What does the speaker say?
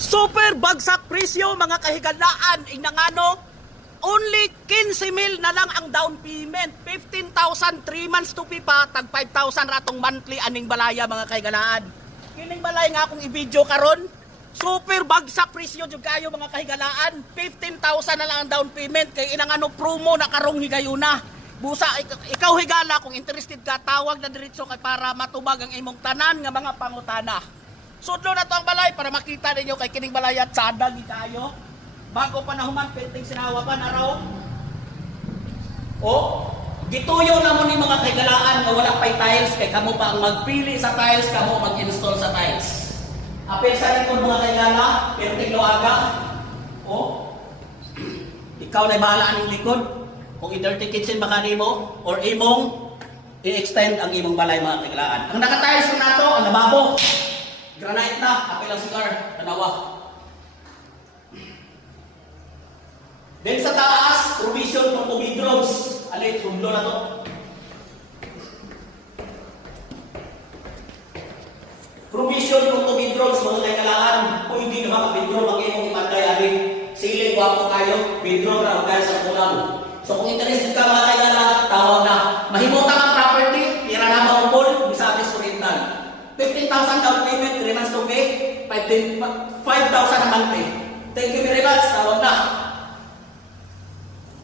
Super bagsak presyo mga kahigalaan. Inangano, only 15,000 na lang ang down payment. 15,000, 3 months to pay pa, tag 5,000 ratong monthly aning balaya mga kahigalaan. Kining balay nga akong i-video karon. Super bagsak presyo jud kayo mga kahigalaan. 15,000 na lang ang down payment kay inangano promo na karong higayuna. Busa ikaw higala kung interested ka tawag na diretso kay para matubag ang imong tanan nga mga pangutana. Sudlo na to ang balay para makita ninyo kay kining balay at sadal ni kayo. Bago pa nahuman penting sinawa pa na raw. Gituyo na mo ni mga kahigalaan nga wala pay tiles kay kamo pa ang magpili sa tiles, kamo mag-install sa tiles. Apil sa rin mga kaigala, perting loaga. Ikaw na bahala aning likod. Kung i-dirty kitchen baka nimo or imong i-extend ang imong balay mga kaigalaan. Ang nakatiles na to, ang lababo. Granite na, apil ang cigar, tanawa. Then sa taas, provision for 2 bedrooms. Alay, sumlo na to. Provision kung 2 bedrooms, mga kailangan, pwede na maka-bedroom ang iyong ipandayarin. Siling, wapo kayo, bedroom na guys sa kulang. So kung interested ka mga kailangan, tawag na. Mahimutang ang property, tira na maupol, misabis oriental. 15,000 down payment, 3 months to pay, 5,000 a month pay. Thank you very much, tawag na.